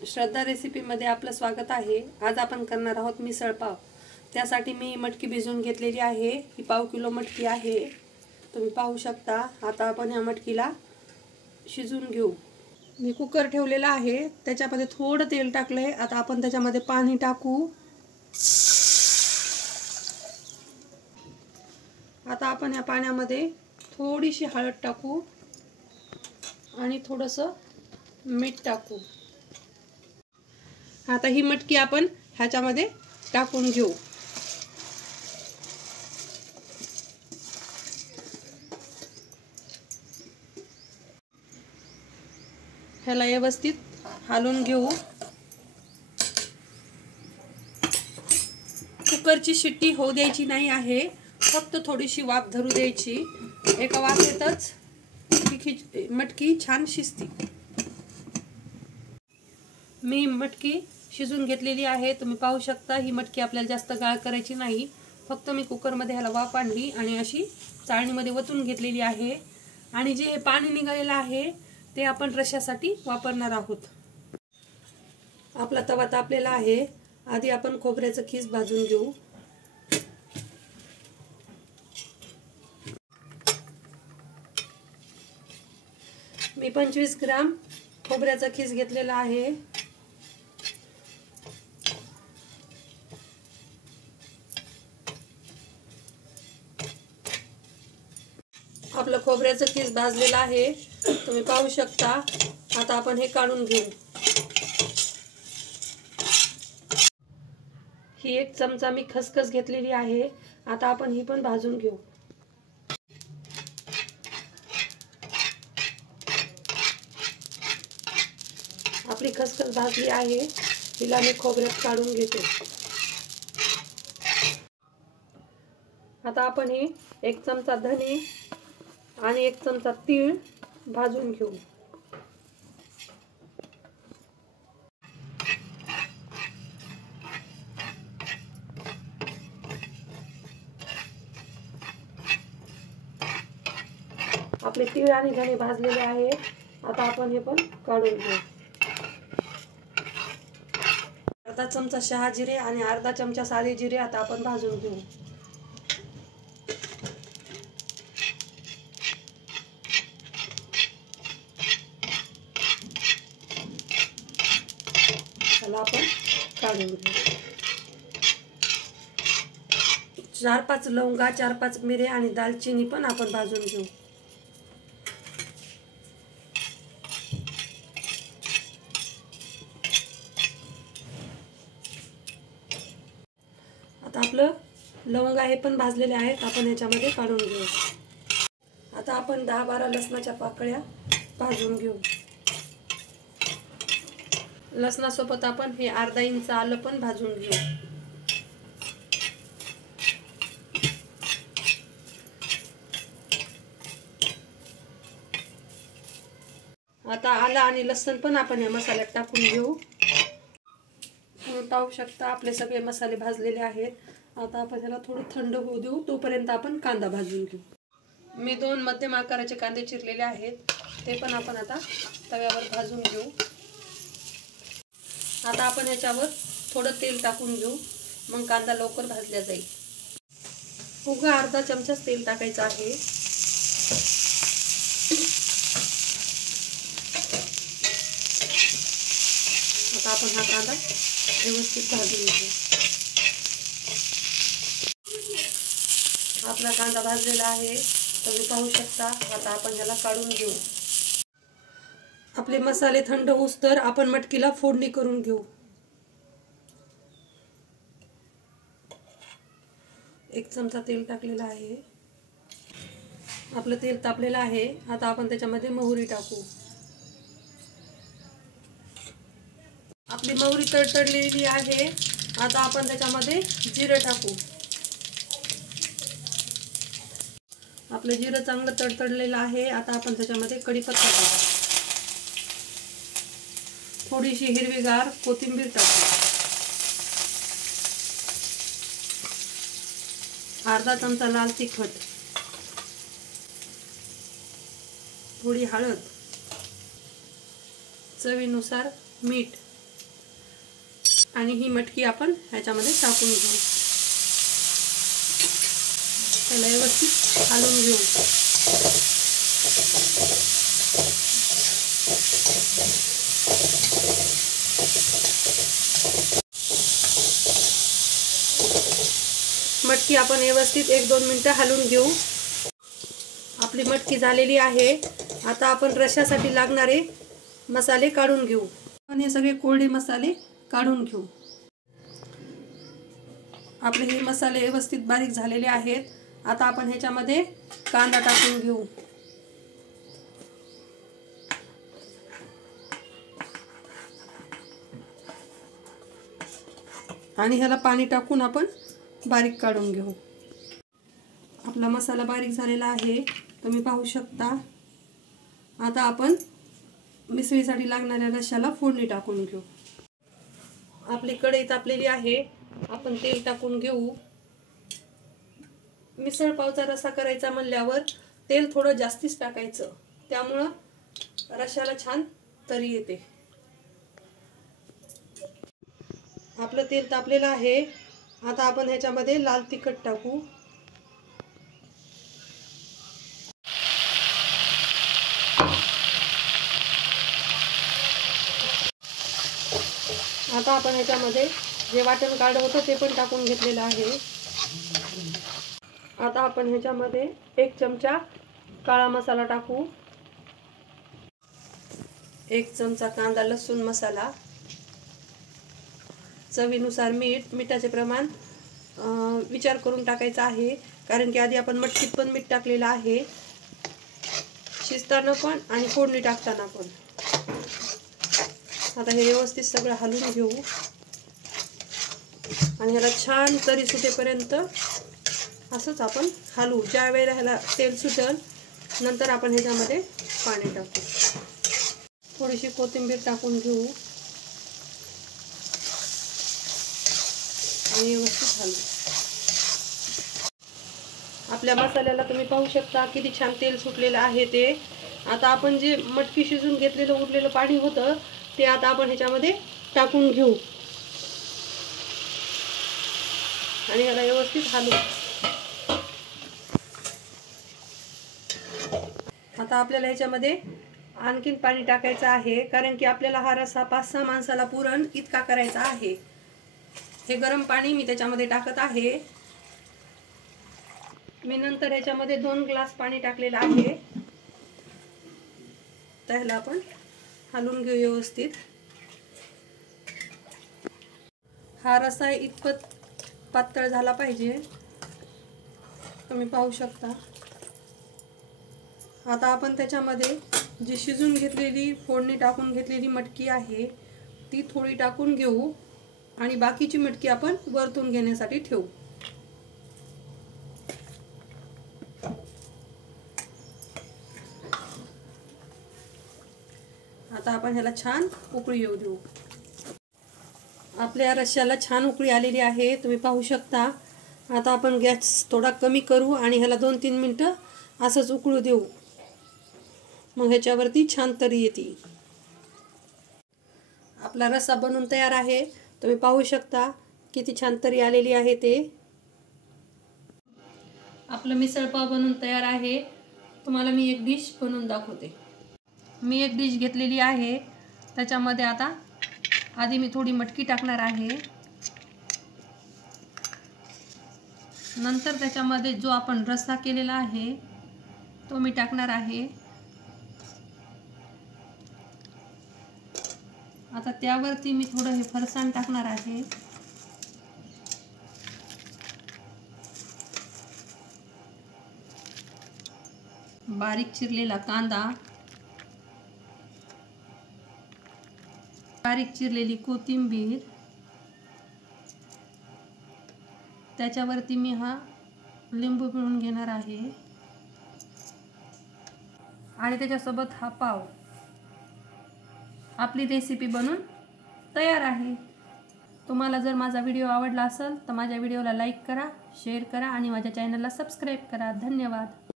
श्रद्धा रेसिपीमध्ये आपलं स्वागत आहे। आज आपण करणार आहोत मिसळ पाव। त्यासाठी मी मटकी भिजवून घेतलेली आहे। ही पाव किलो मटकी आहे, तुम्ही पाहू शकता। आता आपण या मटकीला शिजवून घेऊ। मी कुकर ठेवलेला आहे, त्याच्यामध्ये थोडं तेल टाकले। आता आपण त्याच्यामध्ये पाणी टाकू। आता आपण या पाण्यामध्ये थोडीशी हळद टाकू आणि थोडंसं मीठ टाकू। आता ही मटकी आपण ह्याच्यामध्ये टाकून घेऊ। ह्याला व्यवस्थित हलवून घेऊ। कुकरची शिट्टी होऊ द्यायची नाही आहे, फक्त थोडीशी वाफ धरू द्यायची। एका वाफेतच ही मटकी छान शिजते। मी मटकी शिजून घेतलेली आहे, तुम्ही पाहू शकता। ही मटकी आपल्याला जास्त गाळ करायची नाही, फक्त मी कुकरमध्ये ह्याला वाफ आणली आणि अशी चाळणीमध्ये वतून घेतलेली आहे। आणि जे हे पाणी निघालेलं आहे ते आपण रश्श्यासाठी वापरणार आहोत। आपला तवा तापलेला आहे, आधी आपण खोबऱ्याचं खीस भाजून घेऊ। मी 25 ग्राम खोबऱ्याचा खीस घेतलेला आहे। आपलं खोबऱ्याचं खीस भाजलेलं आहे, तुम्ही पाहू शकता। आता आपण हे काढून घेऊ। ही 1 चमचा मी खसखस घेतलेली आहे, आता आपण ही पण भाजून घेऊ। आपली खसखस भाजली आहे, हिला मी खोबऱ्यात काढून घेते। आता आपण ही 1 चमचा धने आणि 1 चमचा तीळ भाजून घेऊ। आपले तीळ आणि धने भाजलेले आहे, आता आपण हे पण काढून घेऊ। अर्धा चमचा शहाजिरे आणि अर्धा चमचा साधे जिरे आता आपण भाजून घेऊ। त्याला आपण काढून घेऊ। 4-5 लवंगा, 4-5 मिरे आणि दालचिनी पण आपण भाजून घेऊ। आता आपलं लवंगा हे पण भाजलेले आहेत, आपण याच्यामध्ये काढून घेऊ। आता आपण 10-12 लसणाच्या पाकळ्या भाजून घेऊ। लसणासोबत आपण हे अर्धा इंच आलं पण भाजून घेऊ। आता आलं आणि लसूण पण आपण या मसाल्यात टाकून घेऊ। तुम्ही पाहू शकता आपले सगळे मसाले भाजलेले आहेत। आता आपण ह्याला थोडं थंड होऊ देऊ, तोपर्यंत आपण कांदा भाजून घेऊ। मी 2 मध्यम आकाराचे कांदे चिरलेले आहेत, ते पण आपण आता तव्यावर भाजून घेऊ। आता आपण ह्याच्यावर थोडं तेल टाकून घेऊ, मग कांदा लवकर भाजला जाईल। उगा अर्धा चमचाच तेल टाकायचं आहे। आता आपण हा कांदा व्यवस्थित भाजून घेऊ। आपला कांदा भाजलेला आहे, तुम्ही पाहू शकता। आता आपण ह्याला काढून घेऊ। आपले मसाले थंड होऊस्तर आपण मटकीला फोडणी करून घेऊ। 1 चमचा तेल टाकलेला आहे। आपलं तेल तापलेलं आहे, आता आपण त्याच्यामध्ये मोहरी टाकू। आपली मोहरी तडतडलेली आहे, आता आपण त्याच्यामध्ये जिरं टाकू। आपलं जिरं चांगलं तडतडलेलं आहे, आता आपण त्याच्यामध्ये कढीपत्ता टाकू। थोडीशी हिरवीगार कोथिंबीर टाकू। अर्धा चमचा लाल तिखट, थोडी हळद, चवीनुसार मीठ, आणि ही मटकी आपण ह्याच्यामध्ये टाकून घेऊ. त्याला व्यवस्थित हलवून घेऊ. मटकी आपण व्यवस्थित 1-2 मिनिटं हलवून घेऊ. आपली मटकी झालेली आहे. आता आपण रश्श्यासाठी लागणारे मसाले काढून घेऊ. आपण हे सगळे कोरडे मसाले काढून घेऊ. आपले हे मसाले व्यवस्थित बारीक झालेले आहेत. आता आपण ह्याच्यामध्ये कांदा टाकून घेऊ. आणि ह्याला पाणी टाकून आपण बारीक काढून घेऊ. आपला मसाला बारीक झालेला आहे, तुम्ही पाहू शकता. आता आपण मिसळीसाठी लागणाऱ्या रश्श्याला फोडणी टाकून घेऊ. आपली कढई तापलेली आहे, आपण तेल टाकून घेऊ. मिसळ पावचा रस्सा करायचा म्हणल्यावर तेल थोडं जास्तीच टाकायचं, त्यामुळं रश्श्याला छान तरी येते. आपलं तेल तापलेलं आहे. आता आपण ह्याच्यामध्ये लाल तिखट टाकू. आता आपण ह्याच्यामध्ये जे वाटण काढलं होतं ते पण टाकून घेतलेलं आहे. आता आपण ह्याच्यामध्ये 1 चमचा काळा मसाला टाकू. 1 चमचा कांदा लसूण मसाला, चवीनुसार मीठ. मिठाचे प्रमाण विचार करून टाकायचा आहे, कारण की आधी आपण मटकीत पण मीठ टाकलेलं आहे, शिजताना पण आणि फोडणी टाकताना पण. आता हे व्यवस्थित सगळं हलवून घेऊ आणि ह्याला छान तरी सुटेपर्यंत असंच आपण हलवू. ज्या वेळेला ह्याला तेल सुटेल नंतर आपण ह्याच्यामध्ये पाणी टाकू. थोडीशी कोथिंबीर टाकून घेऊ आणि व्यवस्थित हलवू. आपल्या मसाल्याला तुम्ही पाहू शकता किती छान तेल सुटलेलं आहे ते. आता आपण जे मटकी शिजून घेतलेलं उरलेलं पाणी होतं ते आता आपण ह्याच्यामध्ये टाकून घेऊ आणि याला व्यवस्थित हलवू. आता आपल्याला ह्याच्यामध्ये आणखीन पाणी टाकायचं आहे, कारण की आपल्याला हा रस्सा 5-6 माणसाला पुरण इतका करायचा आहे. हे गरम पाणी मी त्याच्यामध्ये टाकत आहे. मी नंतर ह्याच्यामध्ये 2 ग्लास पाणी टाकलेलं आहे. तर ह्याला आपण हलवून घेऊ व्यवस्थित. हा रस्सा इतपत पातळ झाला पाहिजे, तुम्ही पाहू शकता. आता आपण त्याच्यामध्ये जी शिजून घेतलेली फोडणी टाकून घेतलेली मटकी आहे ती थोडी टाकून घेऊ आणि बाकीची मटकी आपण वरतून घेण्यासाठी ठेवू. आता आपण ह्याला छान उकळी येऊ देऊ. आपल्या रश्श्याला छान उकळी आलेली आहे, तुम्ही पाहू शकता. आता आपण गॅस थोडा कमी करू आणि ह्याला 2-3 मिनिटं असंच उकळू देऊ, मग ह्याच्यावरती छान तरी येते. आपला रस्सा बनून तयार आहे, तुम्ही पाहू शकता किती छान तरी आलेली आहे ते. आपलं मिसळपाव बनून तयार आहे. तुम्हाला मी एक डिश बनवून दाखवते. मी एक डिश घेतलेली आहे, त्याच्यामध्ये आता आधी मी थोडी मटकी टाकणार आहे. नंतर त्याच्यामध्ये जो आपण रस्सा केलेला आहे तो मी टाकणार आहे. आता त्यावरती मी थोडं हे फरसाण टाकणार आहे. बारीक चिरलेला कांदा, बारीक चिरलेली कोथिंबीर, त्याच्यावरती मी हा लिंबू पिळून घेणार आहे आणि त्याच्यासोबत हा पाव. आपली रेसिपी बनून तयार आहे. तुम्हाला जर माझा व्हिडिओ आवडला असेल तर माझ्या व्हिडिओला लाईक करा, शेअर करा आणि माझ्या चॅनलला सबस्क्राईब करा. धन्यवाद.